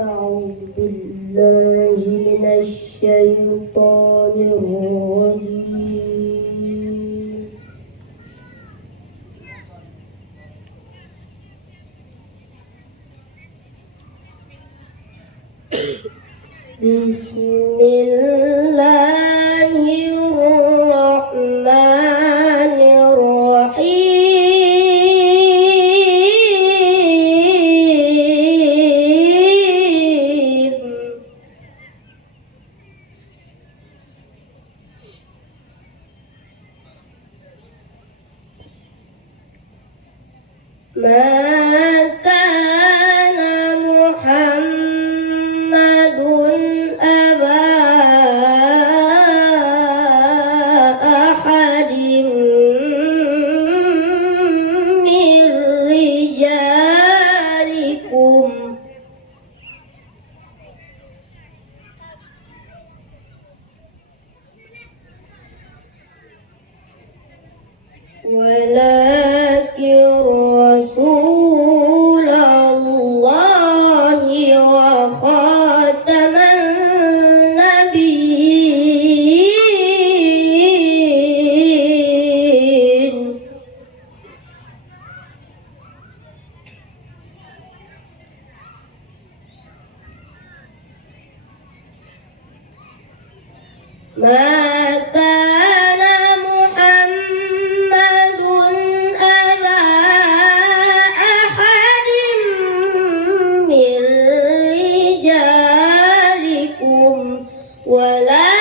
أعوذ بالله من الشيطان الرجيم. بسم الله الرحمن الرحيم. ما كان محمد أبا أحد من رجالكم ولكن رسول الله وخاتم النبيين. ما كان محمد أبا أحد من رجالكم ولكن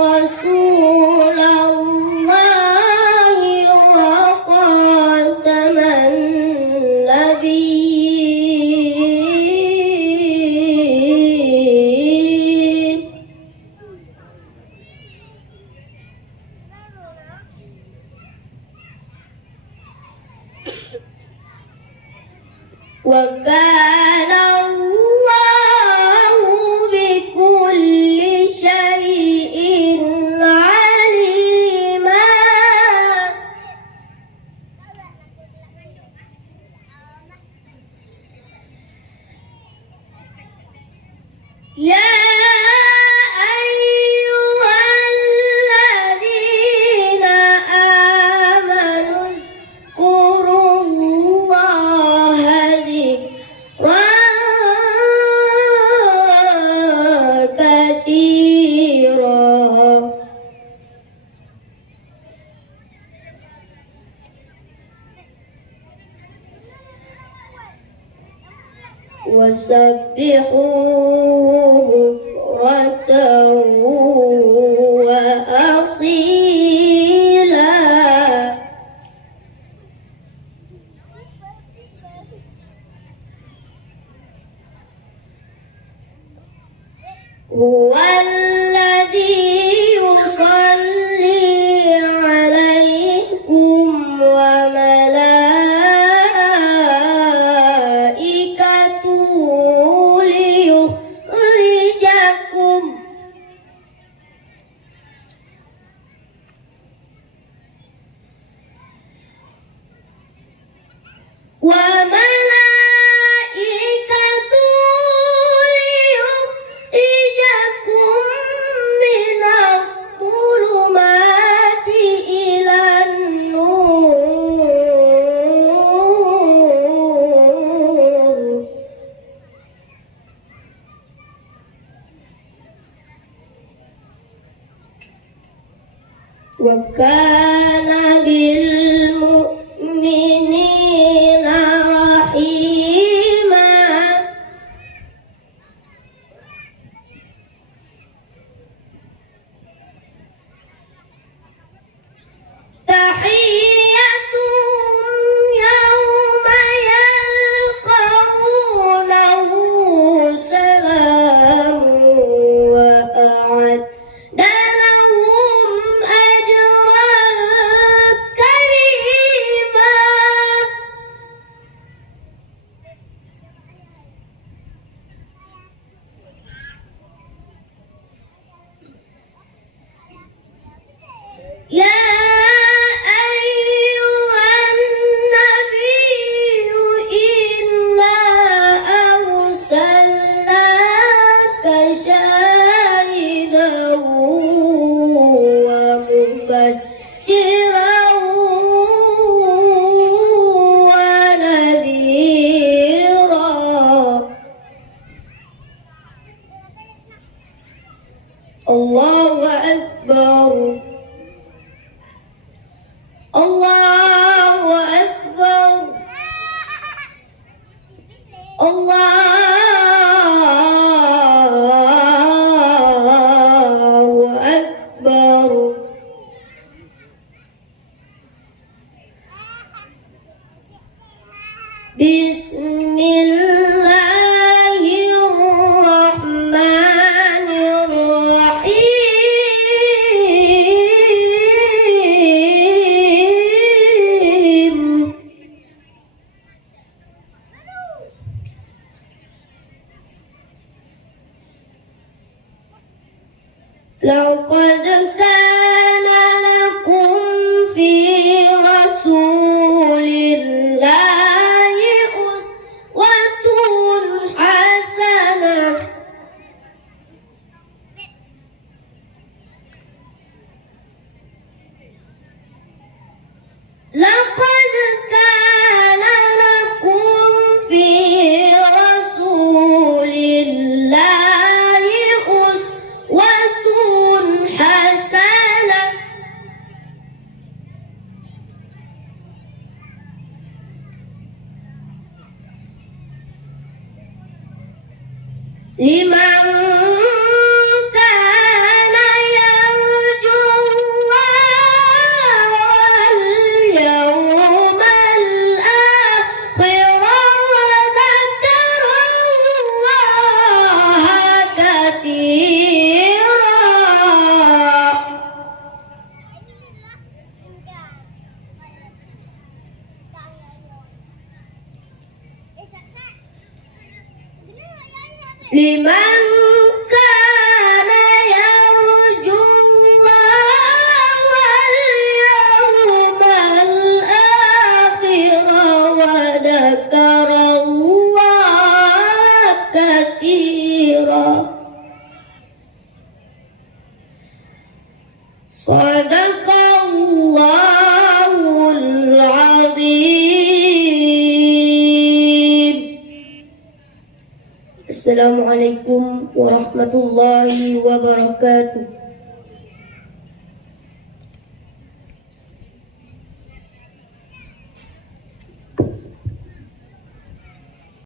رسول الله وخاتم النبيين. وكان الله بكل شيء عليما. يا أيها الذين آمنوا اذكروا الله ذكرا كثيرا وسبحوه بكرة وأصيلا. هو الذي يصلي عليكم وملائكته ليخرجكم من الظلمات إلى النور. وكان بالمؤمنين رحيما. تحيتهم يوم يلقونه سلام وأعد لهم أجرا كريما. ونذيرا الله أكبر الله أكبر الله أكبر بسم الله الرحمن الرحيم لقد كان لكم في رسول الله أسوة حسنة لقد كان لكم في رسول الله أسوة حسنة لمن كان يرجو الله واليوم الآخر وذكر الله كثيرا لمن كان يرجو الله واليوم الآخر وذكر الله كثيرا صدق الله العظيم. Assalamualaikum warahmatullahi wabarakatuh.